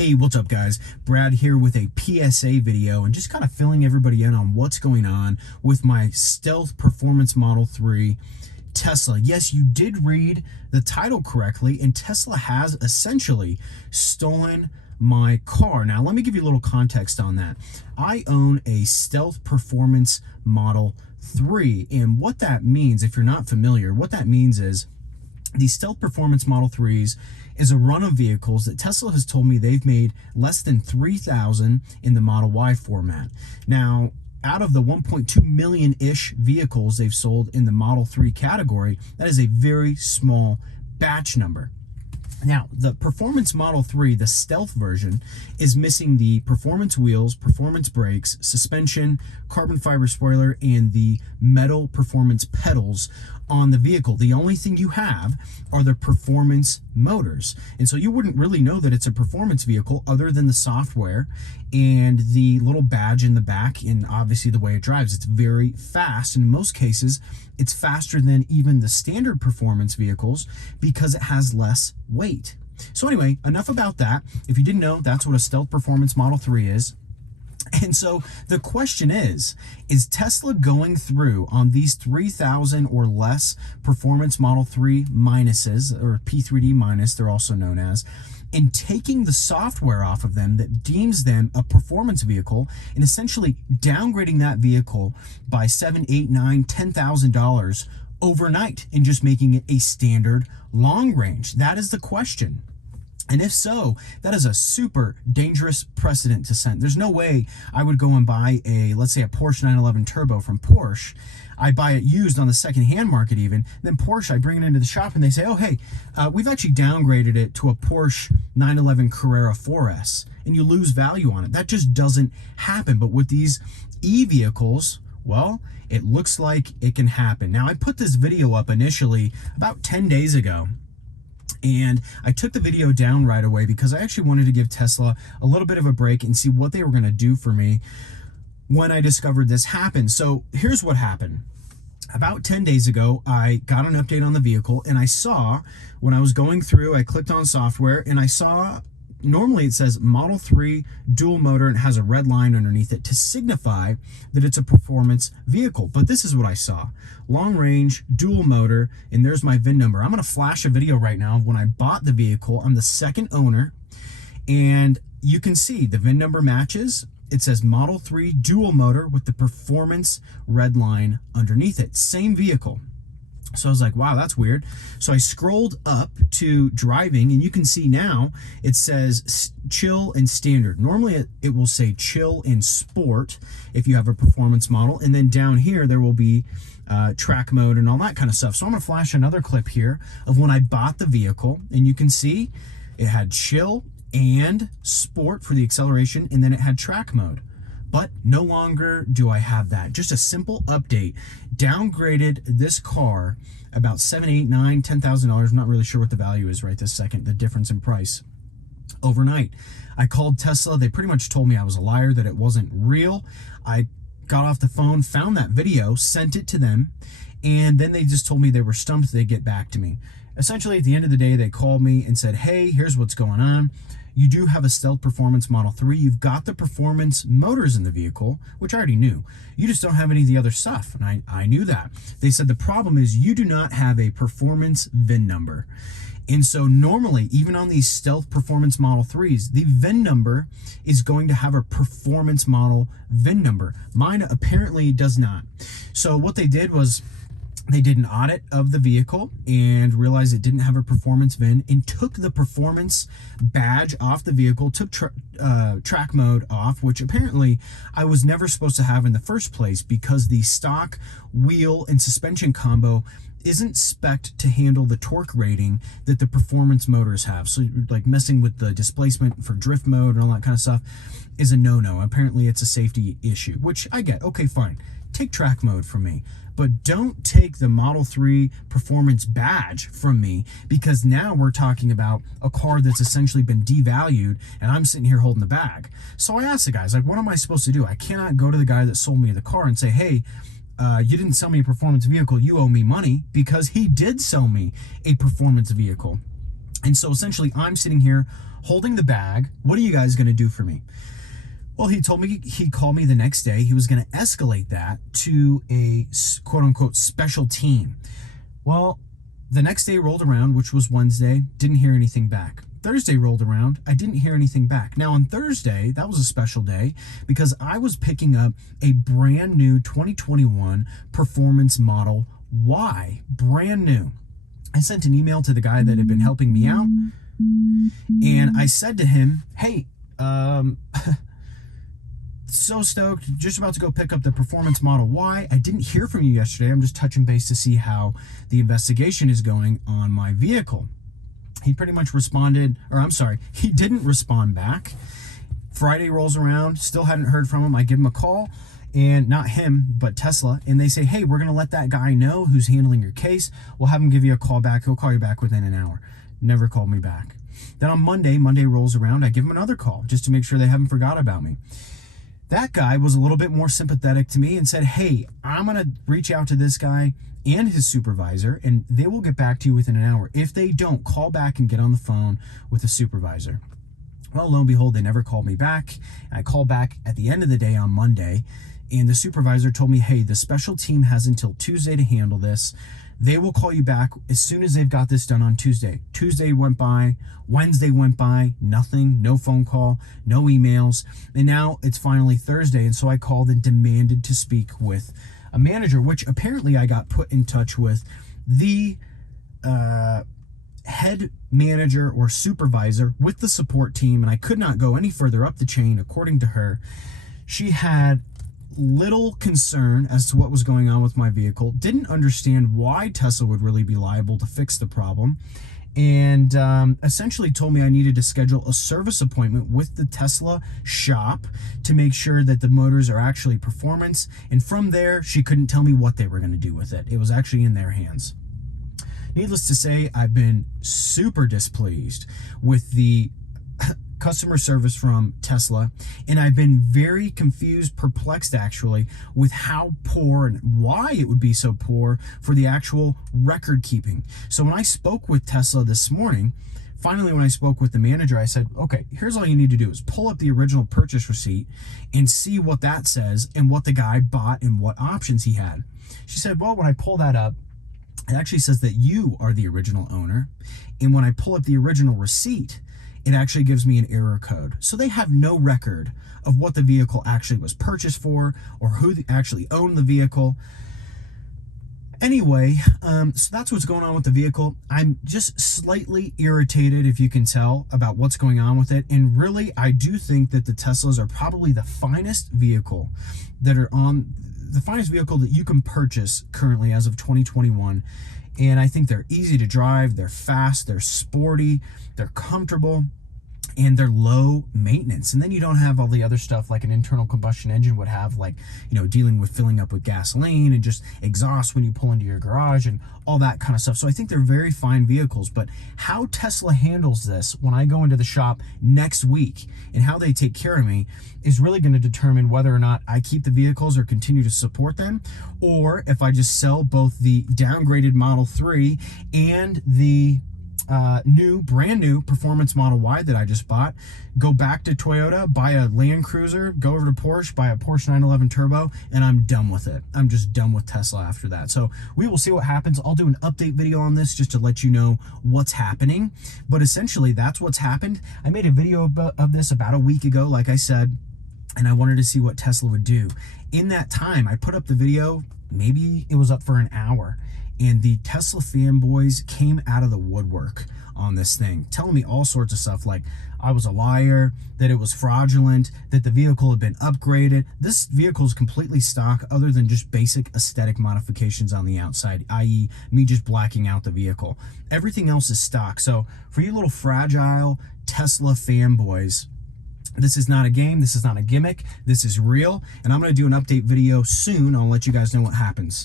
Hey, what's up guys? Brad here with a PSA video and just kind of filling everybody in on what's going on with my Stealth Performance Model 3 Tesla. Yes, you did read the title correctly, and Tesla has essentially stolen my car. Now, let me give you a little context on that. I own a Stealth Performance Model 3, and what that means, if you're not familiar, what that means is the Stealth Performance Model 3s is a run of vehicles that Tesla has told me they've made less than 3,000 in the Model Y format. Now, out of the 1.2 million-ish vehicles they've sold in the Model 3 category, that is a very small batch number. Now, the Performance Model 3, the Stealth version, is missing the performance wheels, performance brakes, suspension, carbon fiber spoiler, and the metal performance pedals on the vehicle. The only thing you have are the performance motors. And so you wouldn't really know that it's a performance vehicle other than the software and the little badge in the back, and obviously the way it drives. It's very fast. In most cases, it's faster than even the standard performance vehicles because it has less weight. So anyway, enough about that. If you didn't know, that's what a Stealth Performance Model 3 is. And so the question is Tesla going through on these 3,000 or less Performance Model 3 minuses, or P3D minus, they're also known as, and taking the software off of them that deems them a performance vehicle and essentially downgrading that vehicle by $7,000, $8,000, $9,000, $10,000 overnight and just making it a standard long range? That is the question. And if so, that is a super dangerous precedent to set. There's no way I would go and buy let's say a Porsche 911 Turbo from Porsche. I buy it used on the secondhand market even. Then Porsche, I bring it into the shop and they say, oh, hey, we've actually downgraded it to a Porsche 911 Carrera 4S. And you lose value on it. That just doesn't happen. But with these e-vehicles, well, it looks like it can happen. Now, I put this video up initially about 10 days ago. And I took the video down right away because I actually wanted to give Tesla a little bit of a break and see what they were going to do for me when I discovered this happened. So here's what happened. About 10 days ago, I got an update on the vehicle, and I saw, when I was going through, I clicked on software, and I saw, normally it says Model 3 dual motor and has a red line underneath it to signify that it's a performance vehicle. But this is what I saw. Long range, dual motor, and there's my VIN number. I'm going to flash a video right now of when I bought the vehicle. I'm the second owner, and you can see the VIN number matches. It says Model 3 dual motor with the performance red line underneath it. Same vehicle. So I was like, wow, that's weird. So I scrolled up to driving, and you can see now it says chill and standard. Normally it will say chill and sport if you have a performance model. And then down here, there will be track mode and all that kind of stuff. So I'm gonna flash another clip here of when I bought the vehicle, and you can see it had chill and sport for the acceleration, and then it had track mode. But no longer do I have that. Just a simple update. Downgraded this car about $7,000, $8,000, $9,000, $10,000. I'm not really sure what the value is right this second, the difference in price. Overnight, I called Tesla. They pretty much told me I was a liar, that it wasn't real. I got off the phone, found that video, sent it to them, and then they just told me they were stumped. They'd get back to me. Essentially, at the end of the day, they called me and said, hey, here's what's going on. You do have a Stealth Performance Model 3. You've got the performance motors in the vehicle, which I already knew. You just don't have any of the other stuff, and I knew that. They said the problem is you do not have a performance VIN number. And so normally, even on these Stealth Performance Model 3s, the VIN number is going to have a performance model VIN number. Mine apparently does not. So what they did was, they did an audit of the vehicle and realized it didn't have a performance VIN, and took the performance badge off the vehicle, took track mode off, which apparently I was never supposed to have in the first place because the stock wheel and suspension combo isn't spec'd to handle the torque rating that the performance motors have. So like messing with the displacement for drift mode and all that kind of stuff is a no-no. Apparently it's a safety issue, which I get. Okay, fine. Take track mode from me, but don't take the Model 3 performance badge from me, because now we're talking about a car that's essentially been devalued and I'm sitting here holding the bag. So I asked the guys, like, what am I supposed to do? I cannot go to the guy that sold me the car and say, hey, you didn't sell me a performance vehicle, you owe me money, because he did sell me a performance vehicle. And so essentially I'm sitting here holding the bag. What are you guys going to do for me? Well, he told me he'd call me the next day. He was going to escalate that to a quote unquote special team. Well, the next day rolled around, which was Wednesday, didn't hear anything back. Thursday rolled around, I didn't hear anything back. Now on Thursday, that was a special day because I was picking up a brand new 2021 Performance Model Y, brand new. I sent an email to the guy that had been helping me out, and I said to him, hey, so stoked, just about to go pick up the Performance Model Y. I didn't hear from you yesterday. I'm just touching base to see how the investigation is going on my vehicle. He pretty much responded, or I'm sorry, he didn't respond back. Friday rolls around, still hadn't heard from him. I give him a call, and not him, but Tesla, and they say, hey, we're going to let that guy know who's handling your case. We'll have him give you a call back. He'll call you back within an hour. Never called me back. Then on Monday rolls around, I give him another call just to make sure they haven't forgot about me. That guy was a little bit more sympathetic to me and said, hey, I'm going to reach out to this guy and his supervisor, and they will get back to you within an hour. If they don't, call back and get on the phone with the supervisor. Well, lo and behold, they never called me back. I called back at the end of the day on Monday, and the supervisor told me, hey, the special team has until Tuesday to handle this. They will call you back as soon as they've got this done on Tuesday. Tuesday went by, Wednesday went by, nothing, no phone call, no emails. And now it's finally Thursday. And so I called and demanded to speak with a manager, which apparently I got put in touch with the head manager or supervisor with the support team. And I could not go any further up the chain, according to her. She had little concern as to what was going on with my vehicle, didn't understand why Tesla would really be liable to fix the problem, and essentially told me I needed to schedule a service appointment with the Tesla shop to make sure that the motors are actually performance, and from there she couldn't tell me what they were going to do with it. It was actually in their hands. Needless to say, I've been super displeased with the customer service from Tesla, and I've been very confused, perplexed actually, with how poor and why it would be so poor for the actual record keeping. So when I spoke with Tesla this morning, finally when I spoke with the manager, I said, okay, here's all you need to do is pull up the original purchase receipt and see what that says and what the guy bought and what options he had. She said, well, when I pull that up, it actually says that you are the original owner, and when I pull up the original receipt, it actually gives me an error code. So they have no record of what the vehicle actually was purchased for or who actually owned the vehicle. Anyway, so that's what's going on with the vehicle. I'm just slightly irritated, if you can tell, about what's going on with it. And really, I do think that the Teslas are probably the finest vehicle that you can purchase currently as of 2021. And I think they're easy to drive, they're fast, they're sporty, they're comfortable, and they're low maintenance. And then you don't have all the other stuff like an internal combustion engine would have, like, dealing with filling up with gasoline and just exhaust when you pull into your garage and all that kind of stuff. So I think they're very fine vehicles, but how Tesla handles this when I go into the shop next week and how they take care of me is really going to determine whether or not I keep the vehicles or continue to support them, or if I just sell both the downgraded Model 3 and the brand new Performance Model Y that I just bought, go back to Toyota, buy a Land Cruiser, go over to Porsche, buy a Porsche 911 Turbo, and I'm done with it. I'm just done with Tesla after that. So we will see what happens. I'll do an update video on this just to let you know what's happening. But essentially, that's what's happened. I made a video of this about a week ago, like I said, and I wanted to see what Tesla would do. In that time, I put up the video, maybe it was up for an hour, and the Tesla fanboys came out of the woodwork on this thing, telling me all sorts of stuff like I was a liar, that it was fraudulent, that the vehicle had been upgraded. This vehicle is completely stock other than just basic aesthetic modifications on the outside, i.e. me just blacking out the vehicle. Everything else is stock. So for you little fragile Tesla fanboys, this is not a game, this is not a gimmick, this is real, and I'm going to do an update video soon. I'll let you guys know what happens.